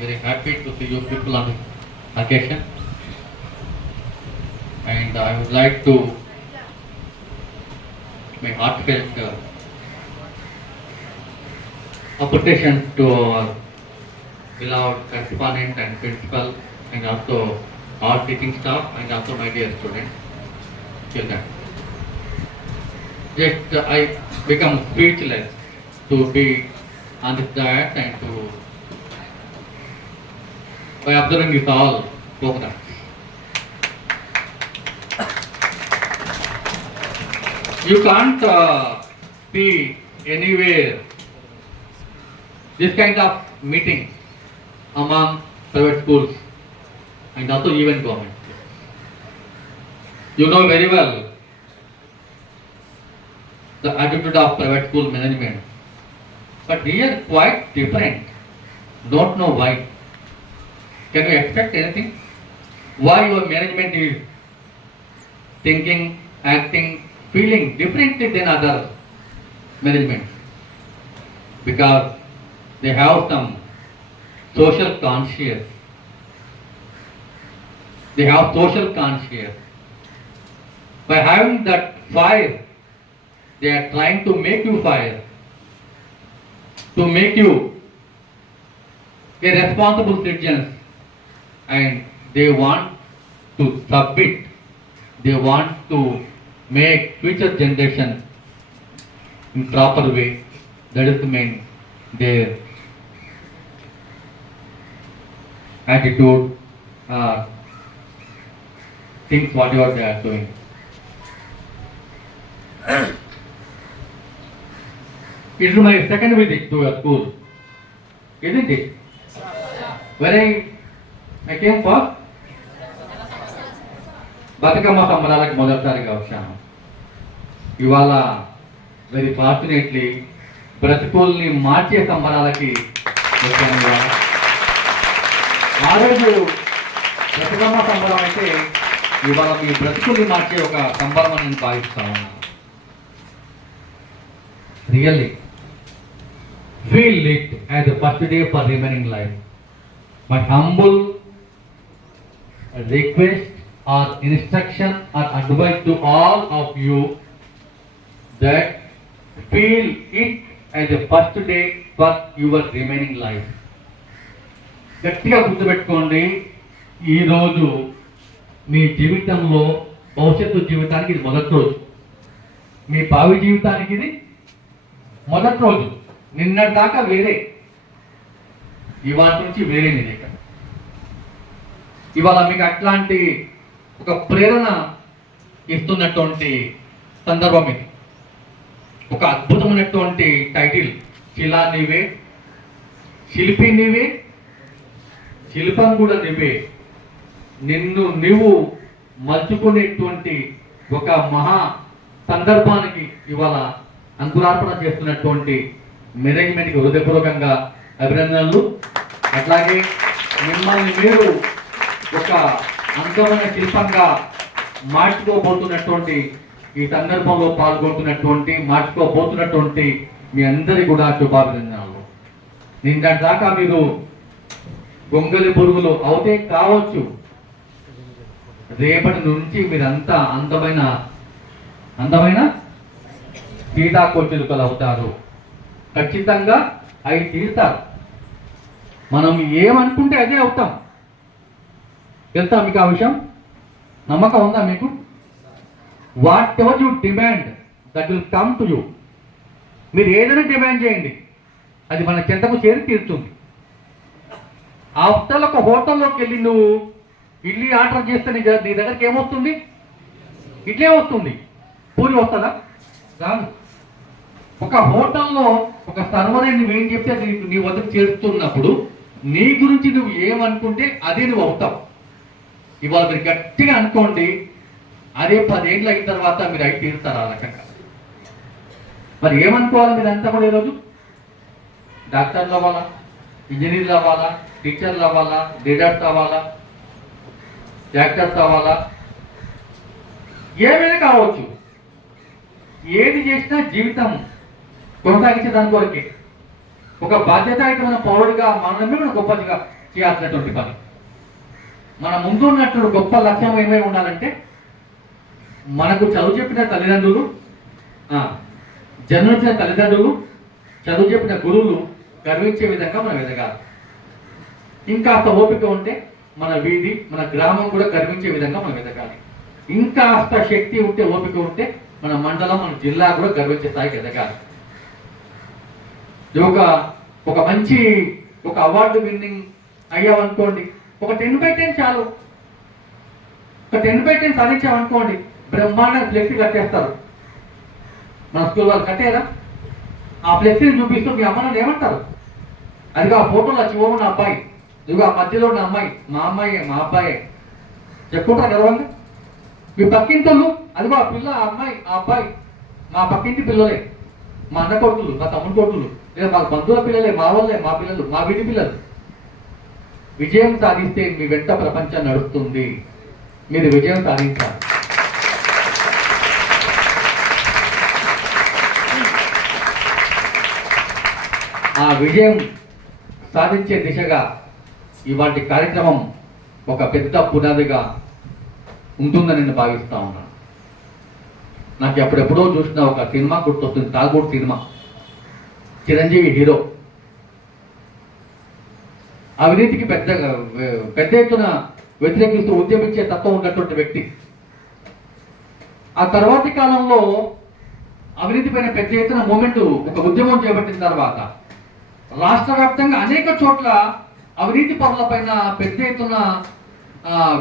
very happy to see you people on occasion. And I would like to make heartfelt uh, appreciation to our beloved correspondent and principal and also all teaching staff and also my dear students. Children. Just uh, I become speechless to be on this diet and to by observing this all. You can't uh, see anywhere this kind of meeting among private schools and also even government. You know very well the attitude of private school management, but here quite different. Don't know why. Can you expect anything? Why your management is thinking, acting, feeling differently than other management? Because they have some social conscious. They have social conscious. By having that fire, they are trying to make you fire, to make you a responsible citizens, and they want to submit, they want to make future generation in proper way. That is the main their attitude, uh, things whatever they are doing. It is my second visit to your school, isn't it? When I, I came first, Bathukamma సంబరాలకు మొదటిసారిగా వచ్చాను ఇవాళ very fortunately బ్రతుకుల్ని మార్చే సంబరాలకి వచ్చాను ఆ రోజు బ్రతుకమ్మ సంబరం అయితే ఇవాళ మీ బ్రతుకుల్ని మార్చే ఒక సంబరం అని నేను భావిస్తా ఉన్నాను really feel it as first day for remaining life my humble request or instruction or advice to all of you that feel it as a first day for your remaining life. గట్టిగా గుర్తుపెట్టుకోండి ఈరోజు మీ జీవితంలో భవిష్యత్తు జీవితానికి ఇది మొదటి రోజు మీ భావి జీవితానికి ఇది మొదటి రోజు నిన్నటి దాకా వేరే ఇవాటి నుంచి వేరే మీ దగ్గర ఇవాళ మీకు అట్లాంటి ఒక ప్రేరణ ఇస్తున్నటువంటి సందర్భం ఇది. ఒక అద్భుతమైనటువంటి టైటిల్. శిలా నీవే శిల్పి నీవే శిల్పం కూడా నీవే. నిన్ను నీవు మలుచుకునేటువంటి ఒక మహా సందర్భానికి ఇవాళ అంకురార్పణ చేస్తున్నటువంటి మేనేజ్మెంట్కి హృదయపూర్వకంగా అభినందనలు. అట్లాగే మిమ్మల్ని మీరు ఒక అందమైన శిల్పంగా మార్చుకోబోతున్నటువంటి ఈ సందర్భంలో పాల్గొంటున్నటువంటి మార్చుకోబోతున్నటువంటి మీ అందరి కూడా శుభాభినందనలు. నిన్నటి దాకా మీరు గొంగలి పురుగులు అవుతే కావచ్చు. రేపటి నుంచి మీరంతా అందమైన అందమైన సీతాకోచిలుకలు అవుతారు. ఖచ్చితంగా అవి తీరుతారు. మనం ఏమనుకుంటే అదే అవుతాం. తెలుసా మీకు ఆ విషయం? నమ్మకం ఉందా మీకు? Whatever you demand that will come to you మీరు ఏదైనా డిమాండ్ చేయండి. అది మన చెంతకు చేరి తీరుతుంది. ఆఫ్టర్ ఒక హోటల్లోకి వెళ్ళి నువ్వు ఇడ్లీ ఆర్డర్ చేస్తే నీ నీ దగ్గరికి ఏమొస్తుంది? ఇడ్లీ వస్తుంది. పూరి వస్తుందా? రాదు. ఒక హోటల్లో ఒక సర్వర్ నువ్వేం చెప్తే నీ వద్దకు చేరుతున్నప్పుడు నీ గురించి నువ్వు ఏమనుకుంటే అదే నువ్వు అవుతావు. ఇవాళ మీరు గట్టిగా అనుకోండి అదే పదేళ్ళు అయిన తర్వాత మీరు అయి తీరుతారు ఆ రకంగా. మరి ఏమనుకోవాలి మీరు అంతా కూడా ఈరోజు? డాక్టర్లు అవ్వాలా? ఇంజనీర్లు అవ్వాలా? టీచర్లు అవ్వాలా? లీడర్స్ అవ్వాలా? యాక్టర్స్ అవ్వాలా? ఏమైనా కావచ్చు. ఏది చేసినా జీవితం కొనసాగించే దాని కొరకే. ఒక బాధ్యతాయుతమైన పౌరుడిగా మనమే మనం గొప్పదిగా చేయాల్సినటువంటి పని. మన ముందు ఉన్నటువంటి గొప్ప లక్ష్యం ఏమై ఉండాలంటే మనకు చదువు చెప్పిన తల్లిదండ్రులు జన్మించిన తల్లిదండ్రులు చదువు చెప్పిన గురువులు గర్వించే విధంగా మనం ఎదగాలి. ఇంకాస్త ఓపిక ఉంటే మన వీధి మన గ్రామం కూడా గర్వించే విధంగా మనం ఎదగాలి. ఇంకాస్త శక్తి ఉంటే ఓపిక ఉంటే మన మండలం మన జిల్లా కూడా గర్వించే స్థాయికి ఎదగాలి. ఒక ఒక మంచి ఒక అవార్డు విన్నింగ్ అయ్యామనుకోండి ఒక టెన్ బై టెన్ చాలు? ఒక టెన్ బై టెన్ సాధించామనుకోండి బ్రహ్మాండంగా ఫ్లెక్సీ కట్టేస్తారు. మన స్కూల్ వాళ్ళు కట్టేరా ఆ ఫ్లెక్సీని చూపిస్తూ మీ అమ్మ నాన్న ఏమంటారు? అదిగో ఆ ఫోటోలో చివరి నా అబ్బాయి ఇదిగో ఆ మధ్యలో ఉన్న అమ్మాయి మా అమ్మాయి మా అబ్బాయే. చెప్పుకుంటారు గర్వంగా? మీ పక్కింటోళ్ళు అదిగో ఆ పిల్ల ఆ అమ్మాయి ఆ అబ్బాయి మా పక్కింటి పిల్లలే. మా అన్న కొడుకులు మా తమ్ముడు కొడుకులు లేదా మా బంధువుల పిల్లలే మా వాళ్ళే మా పిల్లలు మా వీడి పిల్లలు. విజయం సాధిస్తే మీ వెంట ప్రపంచం నడుస్తుంది. మీరు విజయం సాధించాలి. ఆ విజయం సాధించే దిశగా ఇవాటి కార్యక్రమం ఒక పెద్ద పునాదిగా ఉంటుందని నేను భావిస్తా ఉన్నాను. నాకు ఎప్పుడెప్పుడో చూసిన ఒక సినిమా గుర్తొస్తుంది. తాగూడు సినిమా. చిరంజీవి హీరో. అవినీతికి పెద్ద పెద్ద ఎత్తున వ్యతిరేకిస్తూ ఉద్యమించే తత్వం ఉన్నటువంటి వ్యక్తి. ఆ తర్వాతి కాలంలో అవినీతి పైన పెద్ద ఎత్తున మూమెంట్ ఒక ఉద్యమం చేపట్టిన తర్వాత రాష్ట్ర వ్యాప్తంగా అనేక చోట్ల అవినీతి పనుల పైన పెద్ద ఎత్తున ఆ,